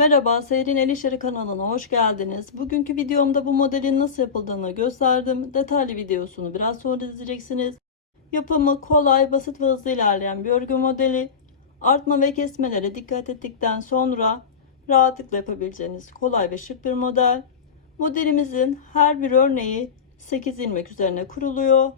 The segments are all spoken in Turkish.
Merhaba, Seyrin El İşleri kanalına hoş geldiniz. Bugünkü videomda bu modelin nasıl yapıldığını gösterdim. Detaylı videosunu biraz sonra izleyeceksiniz. Yapımı kolay, basit ve hızlı ilerleyen bir örgü modeli. Artma ve kesmelere dikkat ettikten sonra rahatlıkla yapabileceğiniz kolay ve şık bir model. Modelimizin her bir örneği 8 ilmek üzerine kuruluyor.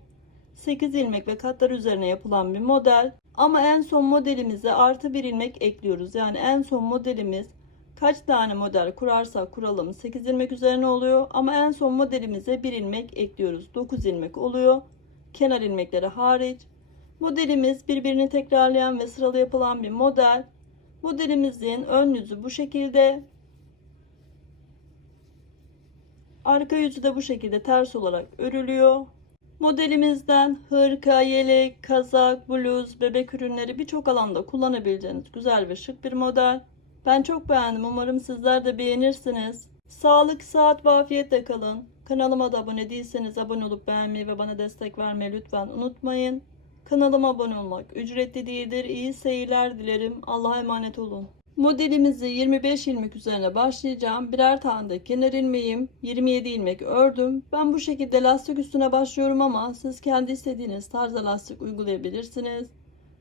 8 ilmek ve katlar üzerine yapılan bir model. Ama en son modelimize artı bir ilmek ekliyoruz. Yani en son modelimiz kaç tane model kurarsak kuralım 8 ilmek üzerine oluyor. Ama en son modelimize bir ilmek ekliyoruz. 9 ilmek oluyor. Kenar ilmekleri hariç. Modelimiz birbirini tekrarlayan ve sıralı yapılan bir model. Modelimizin ön yüzü bu şekilde. Arka yüzü de bu şekilde ters olarak örülüyor. Modelimizden hırka, yelek, kazak, bluz, bebek ürünleri birçok alanda kullanabileceğiniz güzel ve şık bir model. Ben çok beğendim. Umarım sizler de beğenirsiniz. Sağlık, saat ve afiyetle kalın. Kanalıma da abone değilseniz abone olup beğenmeyi ve bana destek vermeyi lütfen unutmayın. Kanalıma abone olmak ücretli değildir. İyi seyirler dilerim. Allah'a emanet olun. Modelimizi 25 ilmek üzerine başlayacağım. Birer tane de kenar ilmeğim 27 ilmek ördüm. Ben bu şekilde lastik üstüne başlıyorum ama siz kendi istediğiniz tarzda lastik uygulayabilirsiniz.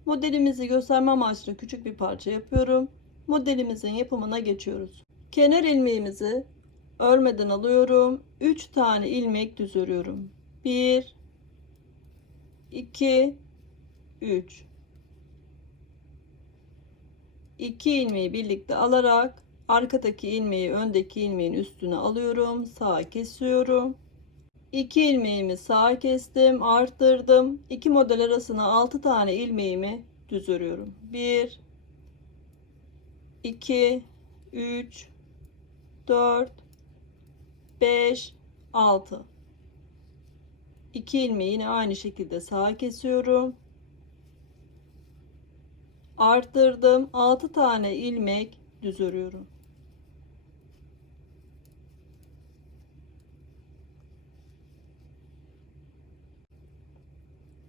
Modelimizi gösterme amaçlı küçük bir parça yapıyorum. Modelimizin yapımına geçiyoruz. Kenar ilmeğimizi örmeden alıyorum. 3 tane ilmek düz örüyorum. 1 2 3 2 ilmeği birlikte alarak arkadaki ilmeği öndeki ilmeğin üstüne alıyorum. Sağa kesiyorum. 2 ilmeğimi sağa kestim, arttırdım. 2 model arasına 6 tane ilmeğimi düz örüyorum. 1 2 3 4 5 6 2 ilmeği yine aynı şekilde sağa kesiyorum. Arttırdım. 6 tane ilmek düz örüyorum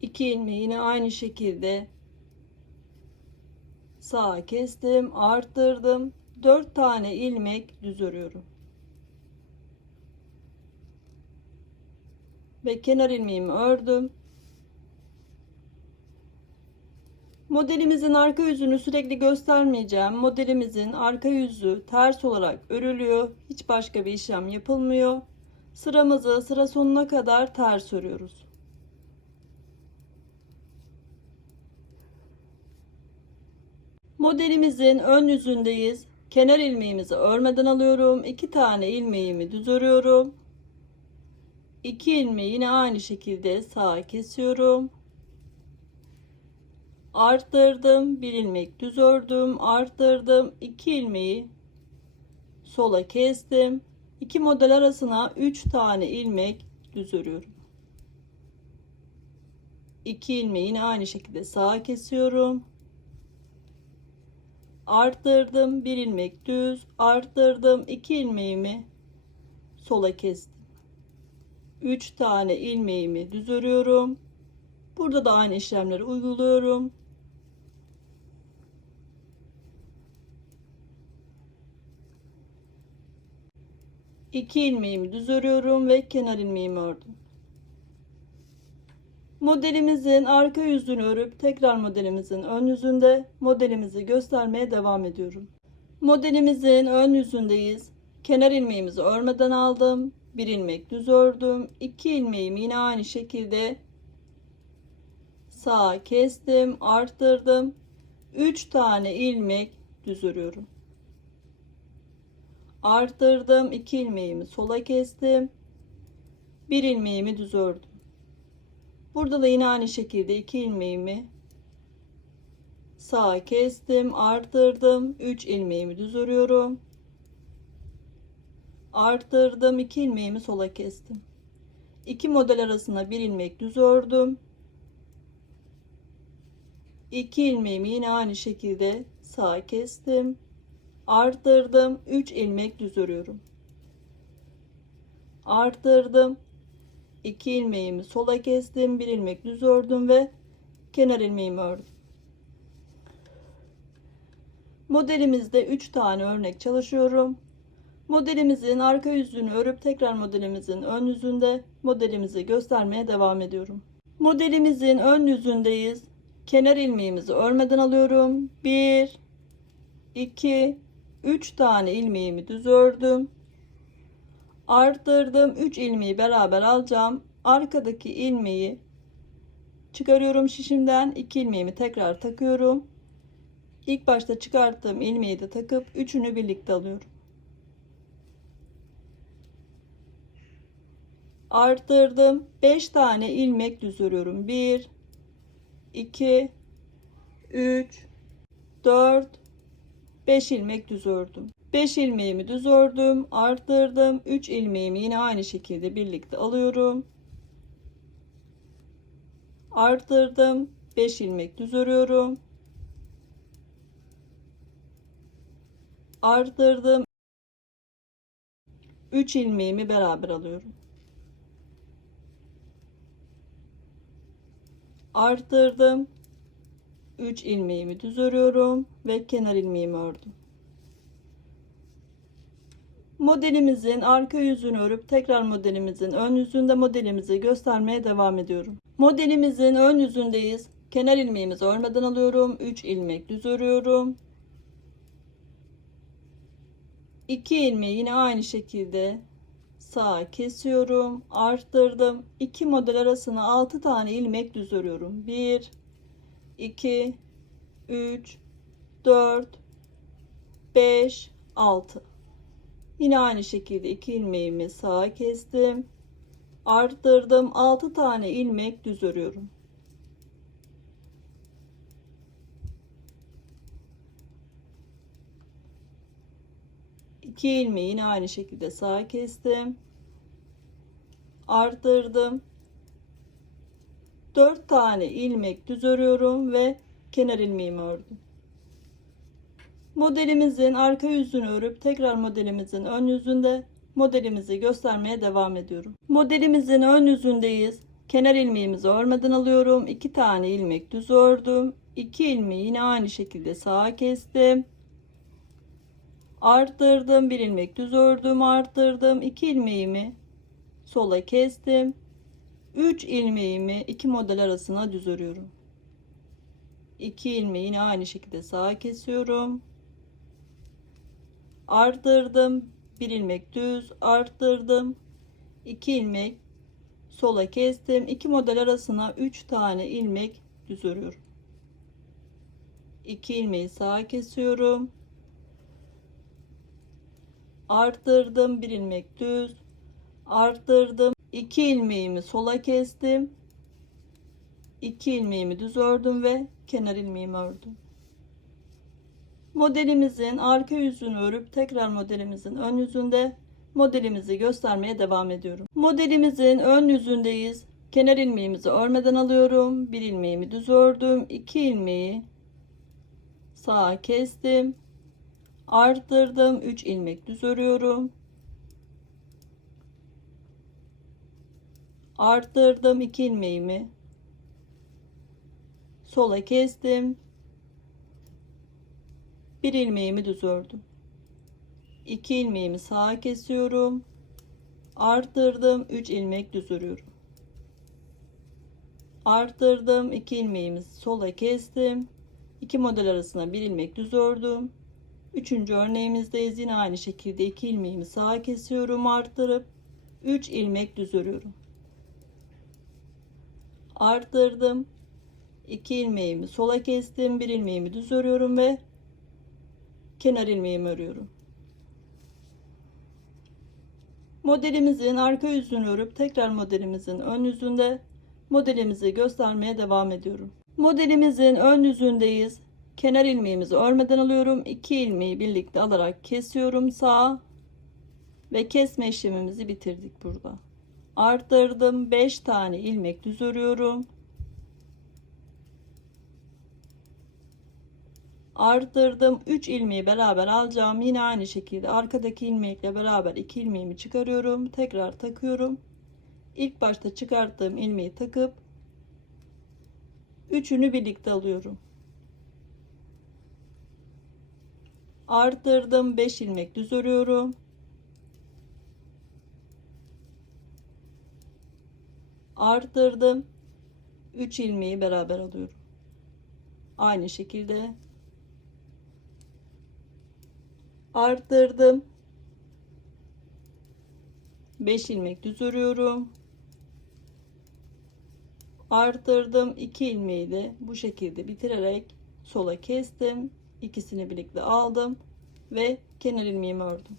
İki ilmeği yine aynı şekilde sağa kestim arttırdım 4 tane ilmek düz örüyorum ve kenar ilmeğimi ördüm Modelimizin arka yüzünü sürekli göstermeyeceğim. Modelimizin arka yüzü ters olarak örülüyor. Hiç başka bir işlem yapılmıyor. Sıramızı sıra sonuna kadar ters örüyoruz. Modelimizin ön yüzündeyiz. Kenar ilmeğimizi örmeden alıyorum. 2 tane ilmeğimi düz örüyorum. 2 ilmeği yine aynı şekilde sağa kesiyorum. Arttırdım. Bir ilmek düz ördüm. Arttırdım. İki ilmeği sola kestim. İki model arasına 3 tane ilmek düz örüyorum. 2 ilmeği yine aynı şekilde sağa kesiyorum arttırdım. Bir ilmek düz. Arttırdım. İki ilmeğimi sola kestim. 3 tane ilmeğimi düz örüyorum burada da aynı işlemleri uyguluyorum. 2 ilmeğimi düz örüyorum ve kenar ilmeğimi ördüm. Modelimizin arka yüzünü örüp tekrar modelimizin ön yüzünde modelimizi göstermeye devam ediyorum. Modelimizin ön yüzündeyiz. Kenar ilmeğimizi örmeden aldım. Bir ilmek düz ördüm. 2 ilmeğimi yine aynı şekilde sağa kestim, arttırdım. 3 tane ilmek düz örüyorum arttırdım 2 ilmeğimi sola kestim bir ilmeğimi düz ördüm burada da yine aynı şekilde 2 ilmeğimi sağa kestim arttırdım. 3 ilmeğimi düz örüyorum. Arttırdım 2 ilmeğimi sola kestim. 2 model arasına bir ilmek düz ördüm. 2 ilmeğimi yine aynı şekilde sağa kestim. Arttırdım 3 ilmek düz örüyorum. Arttırdım 2 ilmeğimi sola kestim 1 ilmek düz ördüm ve kenar ilmeğimi ördüm Modelimizde 3 tane örnek çalışıyorum. Modelimizin arka yüzünü örüp tekrar modelimizin ön yüzünde modelimizi göstermeye devam ediyorum. Modelimizin ön yüzündeyiz. Kenar ilmeğimizi örmeden alıyorum. 1 2 3 tane ilmeğimi düz ördüm. Arttırdım. 3 ilmeği beraber alacağım. Arkadaki ilmeği çıkarıyorum şişimden. 2 ilmeğimi tekrar takıyorum. İlk başta çıkarttığım ilmeği de takıp üçünü birlikte alıyorum. Arttırdım. 5 tane ilmek düz örüyorum. 1 2 3 4 5 ilmek düz ördüm. 5 ilmeğimi düz ördüm, arttırdım. 3 ilmeğimi yine aynı şekilde birlikte alıyorum. Arttırdım. 5 ilmek düz örüyorum. Arttırdım. 3 ilmeğimi beraber alıyorum. Arttırdım. 3 ilmeğimi düz örüyorum ve kenar ilmeğimi ördüm. Modelimizin arka yüzünü örüp tekrar modelimizin ön yüzünde modelimizi göstermeye devam ediyorum. Modelimizin ön yüzündeyiz. Kenar ilmeğimizi örmeden alıyorum. 3 ilmek düz örüyorum. 2 ilmeği yine aynı şekilde sağa kesiyorum. Arttırdım. 2 model arasına 6 tane ilmek düz örüyorum. 1 2 3 4 5 6 Yine aynı şekilde 2 ilmeğimi sağa kestim. Arttırdım. 6 tane ilmek düz örüyorum. İki ilmeği yine aynı şekilde sağa kestim. Arttırdım. 4 tane ilmek düz örüyorum ve kenar ilmeğimi ördüm. Modelimizin arka yüzünü örüp tekrar modelimizin ön yüzünde modelimizi göstermeye devam ediyorum. Modelimizin ön yüzündeyiz. Kenar ilmeğimizi örmeden alıyorum. 2 tane ilmek düz ördüm. 2 ilmeği yine aynı şekilde sağa kestim. Arttırdım. 1 ilmek düz ördüm. Arttırdım. 2 ilmeğimi sola kestim. 3 ilmeğimi iki model arasına düz örüyorum. 2 ilmeği yine aynı şekilde sağa kesiyorum. Arttırdım. 1 ilmek düz arttırdım. 2 ilmek sola kestim. 2 model arasına 3 tane ilmek düz örüyorum. 2 ilmeği sağa kesiyorum. Arttırdım. 1 ilmek düz arttırdım. 2 ilmeğimi sola kestim. 2 ilmeğimi düz ördüm ve kenar ilmeğimi ördüm. Modelimizin arka yüzünü örüp tekrar modelimizin ön yüzünde modelimizi göstermeye devam ediyorum. Modelimizin ön yüzündeyiz. Kenar ilmeğimizi örmeden alıyorum. Bir ilmeğimi düz ördüm. 2 ilmeği sağa kestim. Arttırdım. 3 ilmek düz örüyorum. arttırdım 2 ilmeğimi sola kestim bir ilmeğimi düz ördüm 2 ilmeğimi sağa kesiyorum. Arttırdım 3 ilmek düz örüyorum arttırdım 2 ilmeğimi sola kestim. 2 model arasına bir ilmek düz ördüm Üçüncü örneğimizdeyiz. Yine aynı şekilde 2 ilmeğimi sağa kesiyorum arttırıp 3 ilmek düz örüyorum arttırdım. 2 ilmeğimi sola kestim. Bir ilmeğimi düz örüyorum ve kenar ilmeğimi örüyorum. Modelimizin arka yüzünü örüp tekrar modelimizin ön yüzünde modelimizi göstermeye devam ediyorum. Modelimizin ön yüzündeyiz. Kenar ilmeğimizi örmeden alıyorum. 2 ilmeği birlikte alarak kesiyorum sağa ve kesme işlemimizi bitirdik burada arttırdım 5 tane ilmek düz örüyorum arttırdım. 3 ilmeği beraber alacağım. Yine aynı şekilde arkadaki ilmekle beraber 2 ilmeğimi çıkarıyorum. Tekrar takıyorum. İlk başta çıkarttığım ilmeği takıp üçünü birlikte alıyorum. Arttırdım. 5 ilmek düz örüyorum. Arttırdım. 3 ilmeği beraber alıyorum. Aynı şekilde arttırdım 5 ilmek düz örüyorum. Arttırdım 2 ilmeği de bu şekilde bitirerek sola kestim. İkisini birlikte aldım ve kenar ilmeğimi ördüm.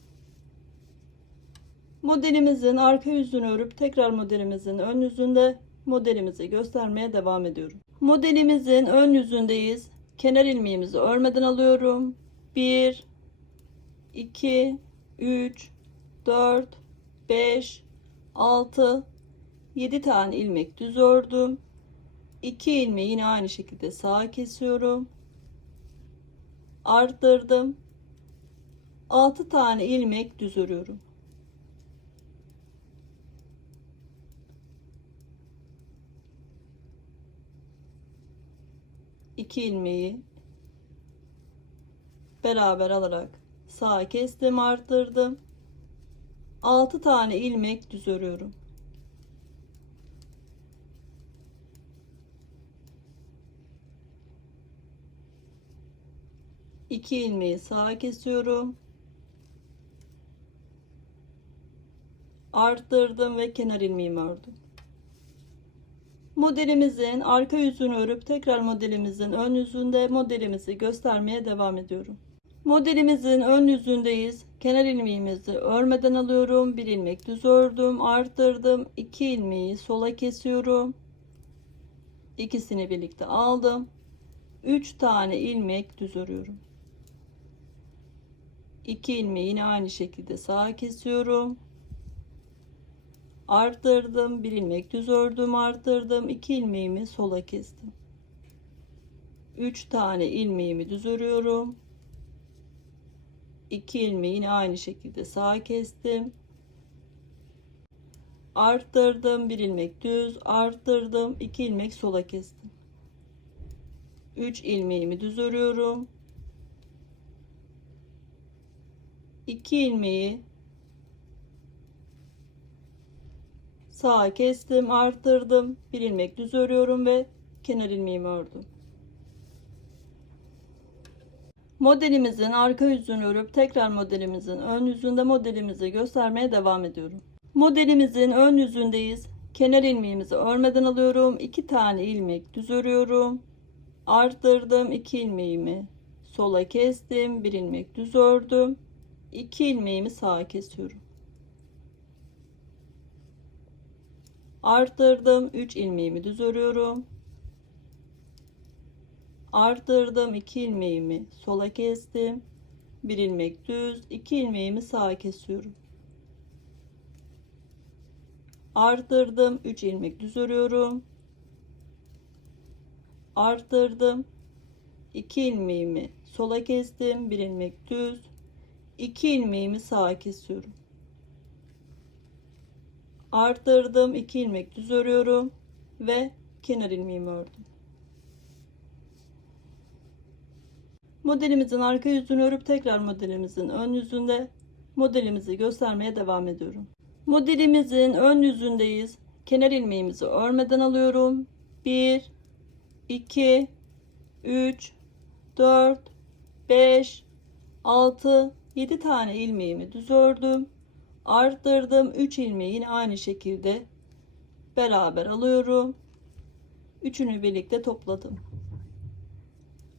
Modelimizin arka yüzünü örüp tekrar modelimizin ön yüzünde modelimizi göstermeye devam ediyorum. Modelimizin ön yüzündeyiz. Kenar ilmeğimizi örmeden alıyorum. 1 2 3 4 5 6 7 tane ilmek düz ördüm. 2 ilmeği yine aynı şekilde sağa kesiyorum. Arttırdım. 6 tane ilmek düz örüyorum. İki ilmeği beraber alarak sağa kestim arttırdım. 6 tane ilmek düz örüyorum İki ilmeği sağa kesiyorum. Arttırdım ve kenar ilmeğimi ördüm. Modelimizin arka yüzünü örüp tekrar modelimizin ön yüzünde modelimizi göstermeye devam ediyorum. Modelimizin ön yüzündeyiz. Kenar ilmeğimizi örmeden alıyorum. Bir ilmek düz ördüm, arttırdım. 2 ilmeği sola kesiyorum. İkisini birlikte aldım. 3 tane ilmek düz örüyorum. 2 ilmeği yine aynı şekilde sağa kesiyorum arttırdım bir ilmek düz ördüm arttırdım iki ilmeğimi sola kestim 3 tane ilmeğimi düz örüyorum 2 ilmeği yine aynı şekilde sağa kestim. Arttırdım. Bir ilmek düz arttırdım. 2 ilmek sola kestim. 3 ilmeğimi düz örüyorum. 2 ilmeği sağa kestim arttırdım. Bir ilmek düz örüyorum ve kenar ilmeğimi ördüm modelimizin arka yüzünü örüp tekrar modelimizin ön yüzünde modelimizi göstermeye devam ediyorum. Modelimizin ön yüzündeyiz. Kenar ilmeğimizi örmeden alıyorum. İki tane ilmek düz örüyorum. Arttırdım iki ilmeğimi. Sola kestim bir ilmek düz ördüm. İki ilmeğimi sağa kesiyorum. Arttırdım 3 ilmeğimi düz örüyorum arttırdım 2 ilmeğimi sola kestim. 1 ilmek düz 2 ilmeğimi sağa kesiyorum. Arttırdım 3 ilmek düz örüyorum. Arttırdım 2 ilmeğimi sola kestim 1 ilmek düz 2 ilmeğimi sağa kesiyorum. Arttırdım 2 ilmek düz örüyorum ve kenar ilmeğimi ördüm modelimizin arka yüzünü örüp tekrar modelimizin ön yüzünde modelimizi göstermeye devam ediyorum. Modelimizin ön yüzündeyiz. Kenar ilmeğimizi örmeden alıyorum. 1 2 3 4 5 6 7 tane ilmeğimi düz ördüm. Arttırdım. 3 ilmeği yine aynı şekilde beraber alıyorum. Üçünü birlikte topladım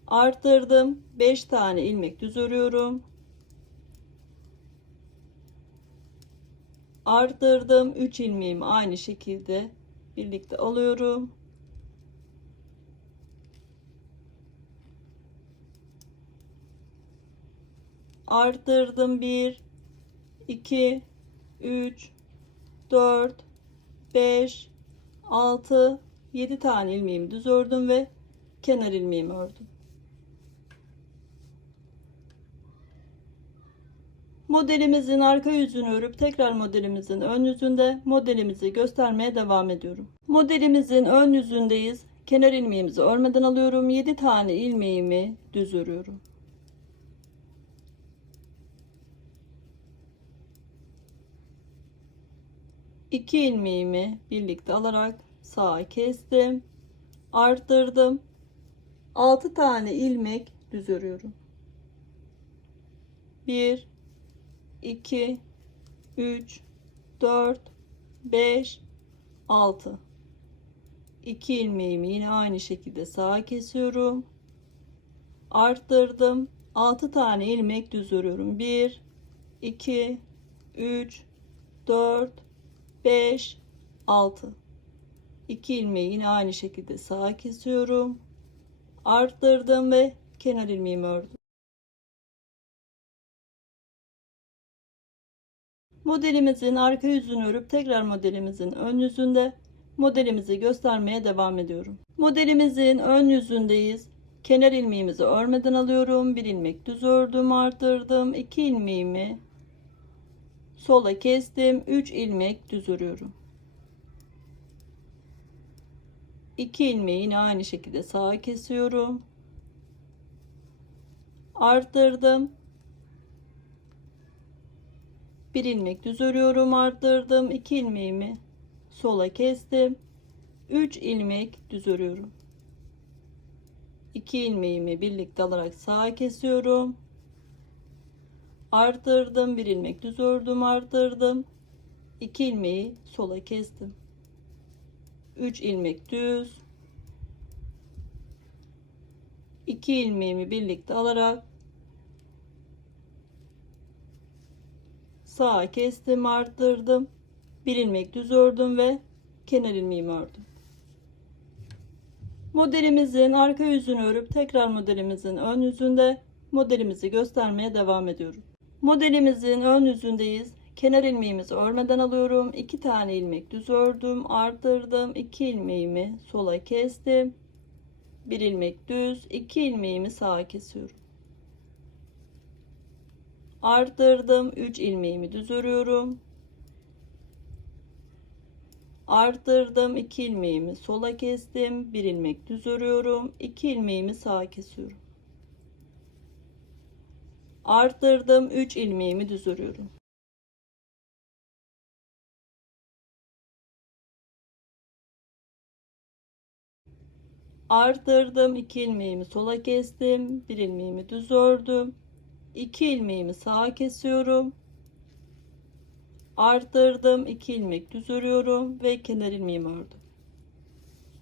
arttırdım. 5 tane ilmek düz örüyorum. Arttırdım. 3 ilmeğimi aynı şekilde birlikte alıyorum. Arttırdım. 1 2 3 4 5 6 7 tane ilmeğimi düz ördüm ve kenar ilmeğimi ördüm Modelimizin arka yüzünü örüp tekrar modelimizin ön yüzünde modelimizi göstermeye devam ediyorum. Modelimizin ön yüzündeyiz. Kenar ilmeğimizi örmeden alıyorum. 7 tane ilmeğimi düz örüyorum. İki ilmeğimi birlikte alarak sağa kestim. Arttırdım. 6 tane ilmek düz örüyorum. 1 2 3 4 5 6 2 ilmeğimi yine aynı şekilde sağa kesiyorum. Arttırdım. 6 tane ilmek düz örüyorum. 1 2 3 4 5 6 2 ilmeği yine aynı şekilde sağa kesiyorum. Arttırdım ve kenar ilmeğimi ördüm. Modelimizin arka yüzünü örüp tekrar modelimizin ön yüzünde modelimizi göstermeye devam ediyorum. Modelimizin ön yüzündeyiz. Kenar ilmeğimizi örmeden alıyorum. Bir ilmek düz ördüm, arttırdım. 2 ilmeğimi sola kestim. 3 ilmek düz örüyorum. 2 ilmeği yine aynı şekilde sağa kesiyorum. Arttırdım. Bir ilmek düz örüyorum, arttırdım. 2 ilmeğimi sola kestim. 3 ilmek düz örüyorum. 2 ilmeğimi birlikte alarak sağa kesiyorum. Arttırdım, bir ilmek düz ördüm, arttırdım. 2 ilmeği sola kestim. 3 ilmek düz. 2 ilmeğimi birlikte alarak sağa kestim, arttırdım. Bir ilmek düz ördüm ve kenar ilmeğimi ördüm. Modelimizin arka yüzünü örüp tekrar modelimizin ön yüzünde modelimizi göstermeye devam ediyorum. Modelimizin ön yüzündeyiz. Kenar ilmeğimizi örmeden alıyorum. 2 tane ilmek düz ördüm, arttırdım. 2 ilmeğimi sola kestim. 1 ilmek düz, 2 ilmeğimi sağa kesiyorum. Arttırdım. 3 ilmeğimi düz örüyorum. Arttırdım. 2 ilmeğimi sola kestim. 1 ilmek düz örüyorum. 2 ilmeğimi sağa kesiyorum. Arttırdım. 3 ilmeğimi düz örüyorum. Arttırdım. 2 ilmeğimi sola kestim. 1 ilmeğimi düz ördüm. 2 ilmeğimi sağa kesiyorum. Arttırdım. 2 ilmek düz örüyorum ve kenar ilmeğimi ördüm.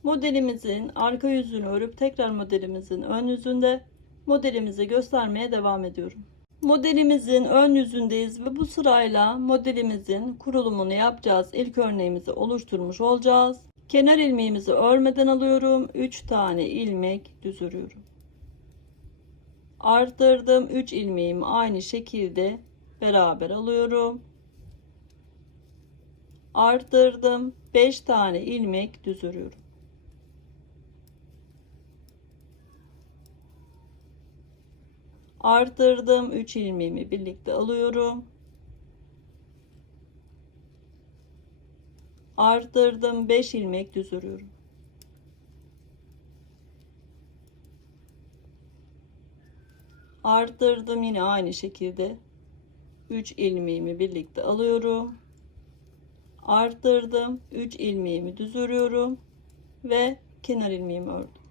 Modelimizin arka yüzünü örüp tekrar modelimizin ön yüzünde modelimizi göstermeye devam ediyorum. Modelimizin ön yüzündeyiz ve bu sırayla modelimizin kurulumunu yapacağız. İlk örneğimizi oluşturmuş olacağız. Kenar ilmeğimizi örmeden alıyorum. 3 tane ilmek düz örüyorum. Arttırdım. 3 ilmeğimi aynı şekilde beraber alıyorum. Arttırdım. 5 tane ilmek düz örüyorum. Arttırdım. 3 ilmeğimi birlikte alıyorum. Arttırdım. 5 ilmek düz örüyorum. Arttırdım yine aynı şekilde 3 ilmeğimi birlikte alıyorum. Arttırdım. 3 ilmeğimi düz örüyorum ve kenar ilmeğimi ördüm.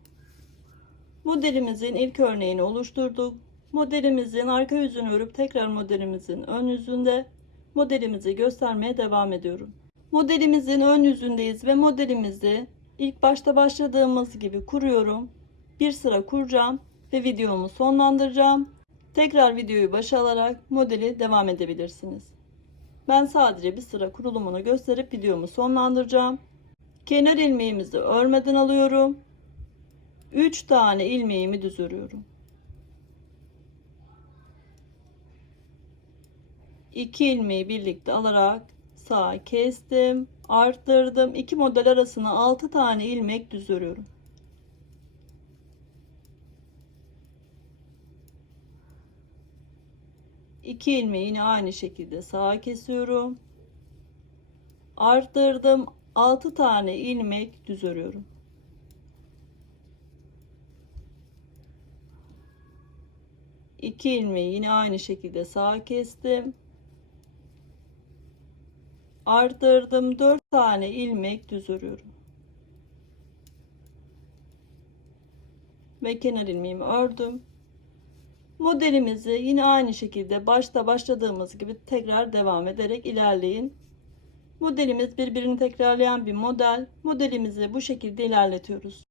Modelimizin ilk örneğini oluşturduk. Modelimizin arka yüzünü örüp tekrar modelimizin ön yüzünde modelimizi göstermeye devam ediyorum. Modelimizin ön yüzündeyiz ve modelimizi ilk başta başladığımız gibi kuruyorum. Bir sıra kuracağım ve videomu sonlandıracağım. Tekrar videoyu başa alarak modeli devam edebilirsiniz. Ben sadece bir sıra kurulumunu gösterip videomu sonlandıracağım. Kenar ilmeğimizi örmeden alıyorum. 3 tane ilmeğimi düz örüyorum. 2 ilmeği birlikte alarak sağa kestim, arttırdım. 2 model arasına 6 tane ilmek düz örüyorum. İki ilmeği yine aynı şekilde sağa kesiyorum. Arttırdım. 6 tane ilmek düz örüyorum. İki ilmeği yine aynı şekilde sağa kestim. Arttırdım. 4 tane ilmek düz örüyorum. Ve kenar ilmeğimi ördüm. Modelimizi yine aynı şekilde başta başladığımız gibi tekrar devam ederek ilerleyin. Modelimiz birbirini tekrarlayan bir model. Modelimizi bu şekilde ilerletiyoruz.